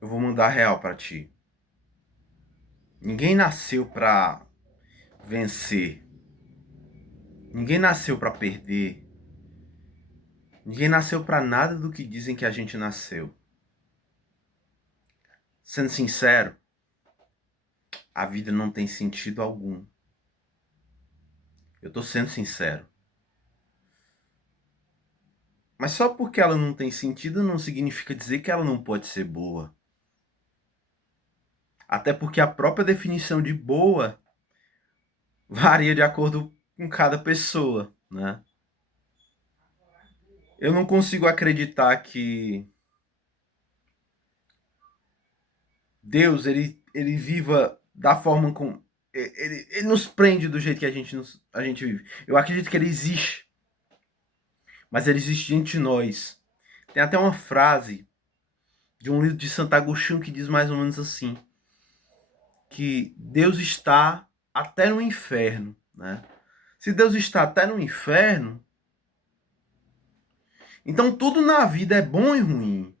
Eu vou mandar real pra ti. Ninguém nasceu pra vencer. Ninguém nasceu pra perder. Ninguém nasceu pra nada do que dizem que a gente nasceu. Sendo sincero, a vida não tem sentido algum. Eu tô sendo sincero. Mas só porque ela não tem sentido não significa dizer que ela não pode ser boa. Até porque a própria definição de boa varia de acordo com cada pessoa, né? Eu não consigo acreditar que Deus ele viva da forma como ele nos prende do jeito que a gente vive. Eu acredito que ele existe, mas ele existe entre nós. Tem até uma frase de um livro de Santo Agostinho que diz mais ou menos assim, que Deus está até no inferno, né? Se Deus está até no inferno, então tudo na vida é bom e ruim.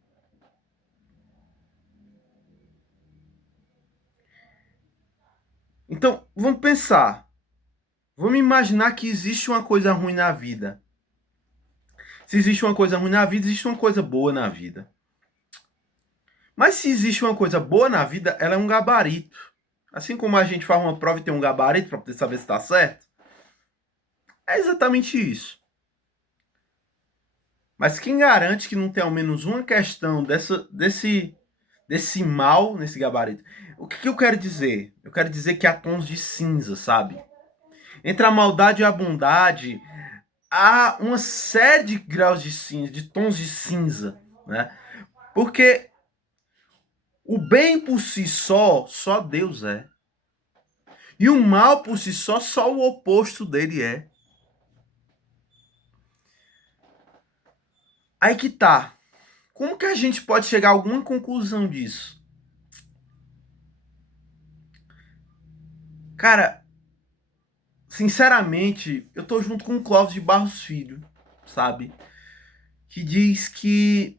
Então, vamos pensar. Vamos imaginar que existe uma coisa ruim na vida. Se existe uma coisa ruim na vida, existe uma coisa boa na vida. Mas se existe uma coisa boa na vida, ela é um gabarito. Assim como a gente faz uma prova e tem um gabarito para poder saber se está certo, é exatamente isso. Mas quem garante que não tem ao menos uma questão desse mal nesse gabarito? O que eu quero dizer? Eu quero dizer que há tons de cinza, sabe? Entre a maldade e a bondade, há uma série de graus de cinza, de tons de cinza, né? Porque o bem por si só Deus é. E o mal por si só o oposto dele é. Aí que tá. Como que a gente pode chegar a alguma conclusão disso? Cara, sinceramente, eu tô junto com o Clóvis de Barros Filho, sabe? Que diz que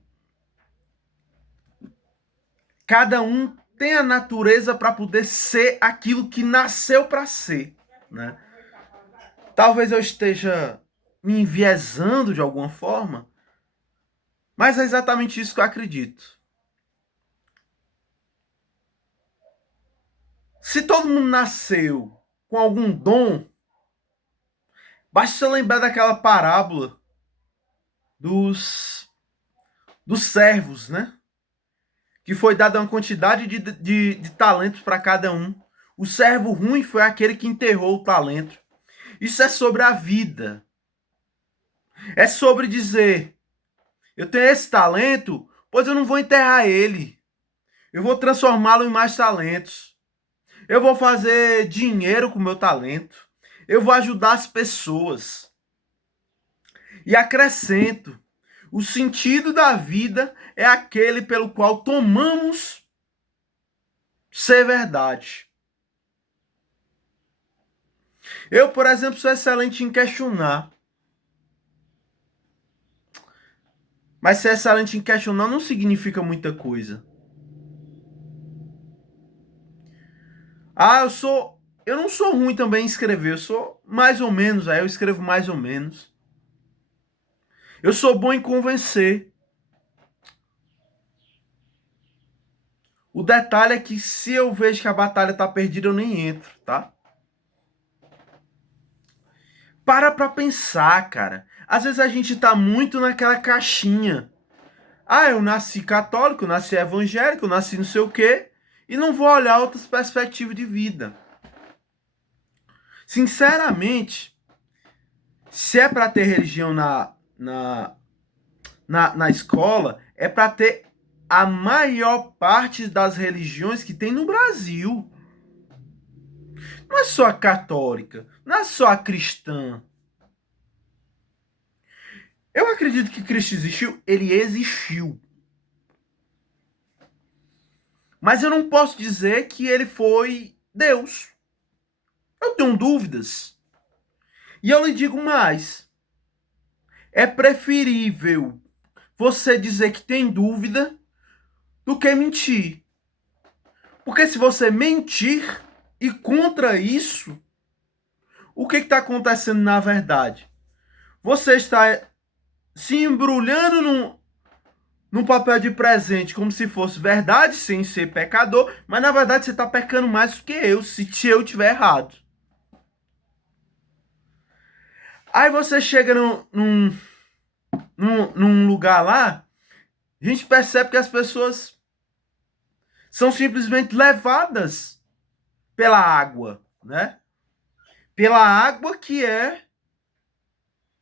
cada um tem a natureza para poder ser aquilo que nasceu para ser, né? Talvez eu esteja me enviesando de alguma forma, mas é exatamente isso que eu acredito. Se todo mundo nasceu com algum dom, basta lembrar daquela parábola dos, dos servos, né? Que foi dada uma quantidade de talentos para cada um. O servo ruim foi aquele que enterrou o talento. Isso é sobre a vida. É sobre dizer: eu tenho esse talento, pois eu não vou enterrar ele. Eu vou transformá-lo em mais talentos. Eu vou fazer dinheiro com o meu talento. Eu vou ajudar as pessoas. E acrescento: o sentido da vida é aquele pelo qual tomamos ser verdade. Eu, por exemplo, sou excelente em questionar. Mas ser excelente em questionar não significa muita coisa. Ah, eu não sou ruim também em escrever, eu sou mais ou menos, aí eu escrevo mais ou menos. Eu sou bom em convencer. O detalhe é que se eu vejo que a batalha tá perdida, eu nem entro, tá? Pra pensar, cara. Às vezes a gente tá muito naquela caixinha. Ah, eu nasci católico, eu nasci evangélico, eu nasci não sei o quê, e não vou olhar outras perspectivas de vida. Sinceramente, se é para ter religião na escola, é para ter a maior parte das religiões que tem no Brasil. Não é só a católica, não é só a cristã. Eu acredito que Cristo existiu, ele existiu. Mas eu não posso dizer que ele foi Deus. Eu tenho dúvidas. E eu lhe digo mais: é preferível você dizer que tem dúvida do que mentir. Porque se você mentir e contra isso, o que está acontecendo na verdade? Você está se embrulhando num papel de presente como se fosse verdade, sem ser pecador, mas na verdade você está pecando mais do que eu, se eu estiver errado. Aí você chega num lugar lá, a gente percebe que as pessoas são simplesmente levadas pela água, né? Pela água que é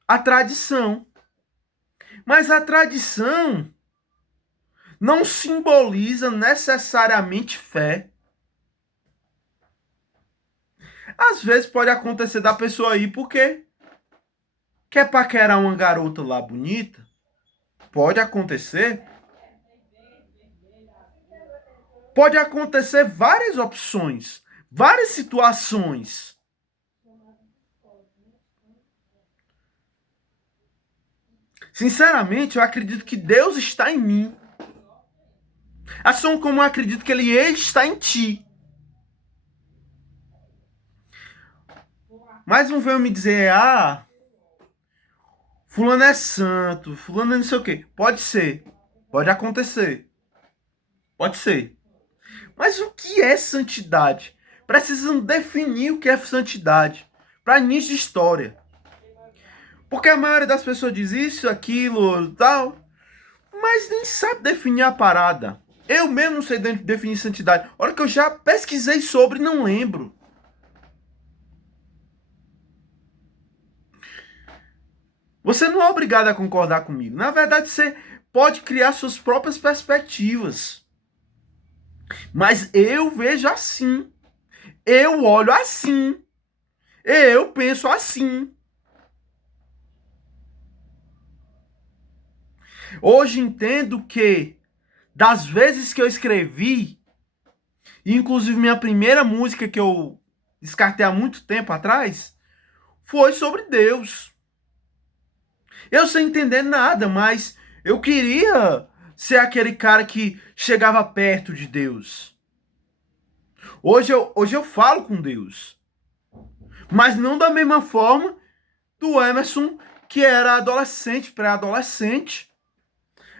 a tradição. Mas a tradição não simboliza necessariamente fé. Às vezes pode acontecer da pessoa ir porque quer paquerar uma garota lá bonita. Pode acontecer. Pode acontecer várias opções, várias situações. Sinceramente, eu acredito que Deus está em mim. Assim como eu acredito que Ele está em ti. Mas não venham me dizer, fulano é santo, fulano é não sei o quê. Pode ser, pode acontecer. Pode ser. Mas o que é santidade? Precisam definir o que é santidade para início de história. Porque a maioria das pessoas diz isso, aquilo, tal, mas nem sabe definir a parada. Eu mesmo não sei definir santidade. Olha que eu já pesquisei sobre e não lembro. Você não é obrigado a concordar comigo. Na verdade, você pode criar suas próprias perspectivas. Mas eu vejo assim. Eu olho assim. Eu penso assim. Hoje entendo que, das vezes que eu escrevi, inclusive minha primeira música que eu descartei há muito tempo atrás, foi sobre Deus. Eu sem entender nada, mas eu queria ser aquele cara que chegava perto de Deus. Hoje eu falo com Deus. Mas não da mesma forma do Emerson, que era adolescente, pré-adolescente.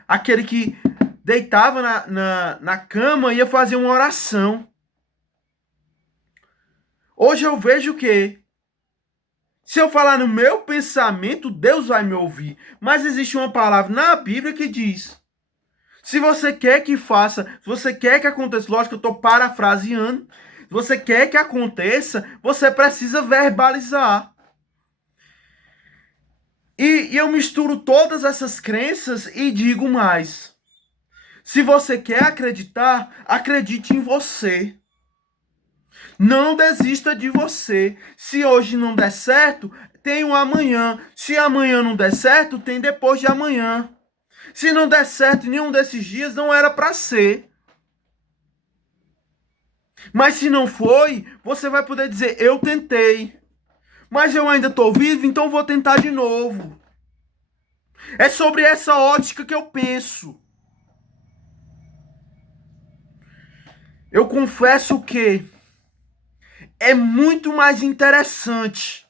Aquele que deitava na cama e ia fazer uma oração. Hoje eu vejo que, se eu falar no meu pensamento, Deus vai me ouvir. Mas existe uma palavra na Bíblia que diz: se você quer que faça, se você quer que aconteça, lógico que eu estou parafraseando, se você quer que aconteça, você precisa verbalizar. E eu misturo todas essas crenças e digo mais. Se você quer acreditar, acredite em você. Não desista de você. Se hoje não der certo, tem um amanhã. Se amanhã não der certo, tem depois de amanhã. Se não der certo em nenhum desses dias, não era para ser. Mas se não foi, você vai poder dizer: eu tentei. Mas eu ainda estou vivo, então vou tentar de novo. É sobre essa ótica que eu penso. Eu confesso que é muito mais interessante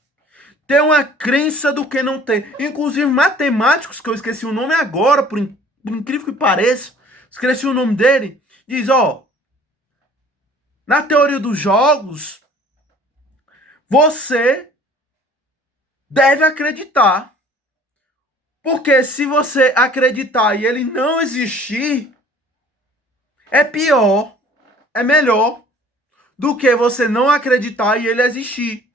ter uma crença do que não ter. Inclusive, matemáticos, que eu esqueci o nome agora, por incrível que pareça, esqueci o nome dele, diz, na teoria dos jogos, você deve acreditar. Porque se você acreditar e ele não existir, é pior, é melhor do que você não acreditar e ele existir.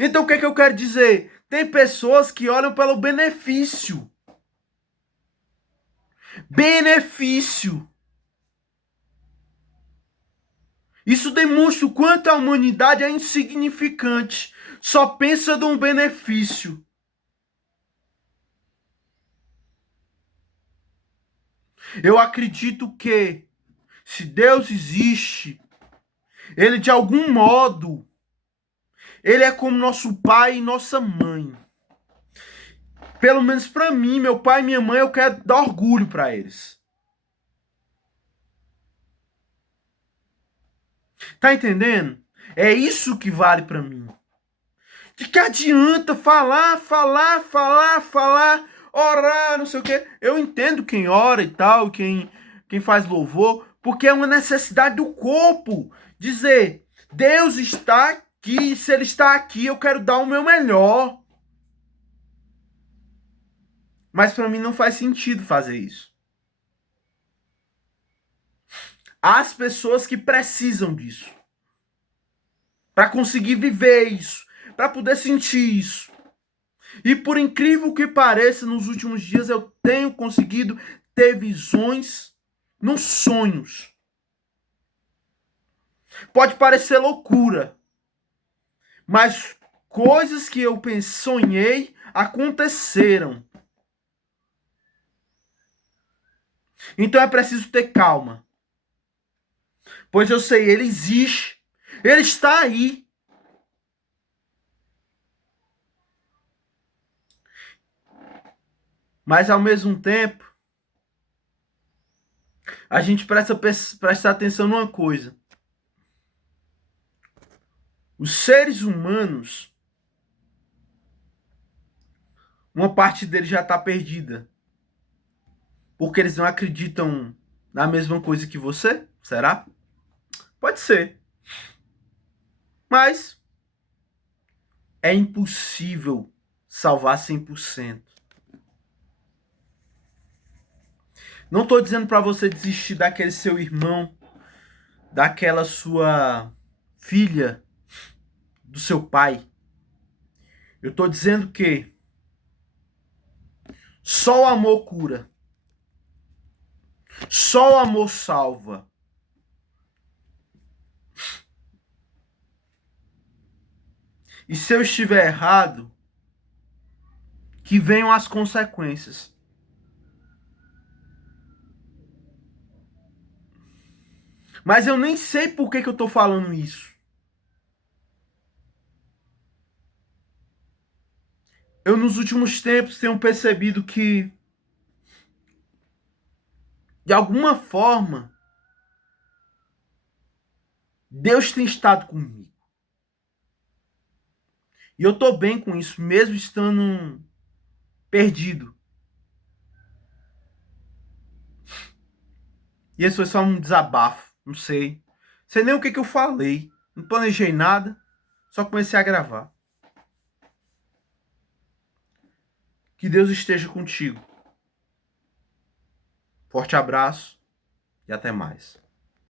Então o que é que eu quero dizer? Tem pessoas que olham pelo benefício. Benefício. Isso demonstra o quanto a humanidade é insignificante. Só pensa num benefício. Eu acredito que, se Deus existe, Ele de algum modo, Ele é como nosso pai e nossa mãe. Pelo menos para mim, meu pai e minha mãe, eu quero dar orgulho para eles. Tá entendendo? É isso que vale pra mim. De que adianta falar, orar, não sei o quê. Eu entendo quem ora e tal, quem faz louvor, porque é uma necessidade do corpo. Dizer, Deus está aqui, se Ele está aqui, eu quero dar o meu melhor. Mas para mim não faz sentido fazer isso. Há as pessoas que precisam disso. Para conseguir viver isso, para poder sentir isso. E por incrível que pareça, nos últimos dias eu tenho conseguido ter visões nos sonhos. Pode parecer loucura, mas coisas que eu sonhei aconteceram. Então é preciso ter calma. Pois eu sei, ele existe. Ele está aí. Mas ao mesmo tempo, a gente prestar atenção numa coisa. Os seres humanos, uma parte deles já está perdida. Porque eles não acreditam na mesma coisa que você? Será? Pode ser. Mas é impossível salvar 100%. Não estou dizendo para você desistir daquele seu irmão, daquela sua filha, do seu pai. Eu estou dizendo que só o amor cura. Só o amor salva. E se eu estiver errado, que venham as consequências. Mas eu nem sei por que eu estou falando isso. Eu, nos últimos tempos, tenho percebido que, de alguma forma, Deus tem estado comigo. E eu tô bem com isso, mesmo estando perdido. E esse foi só um desabafo, não sei. Sei nem o que eu falei. Não planejei nada, só comecei a gravar. Que Deus esteja contigo. Forte abraço e até mais.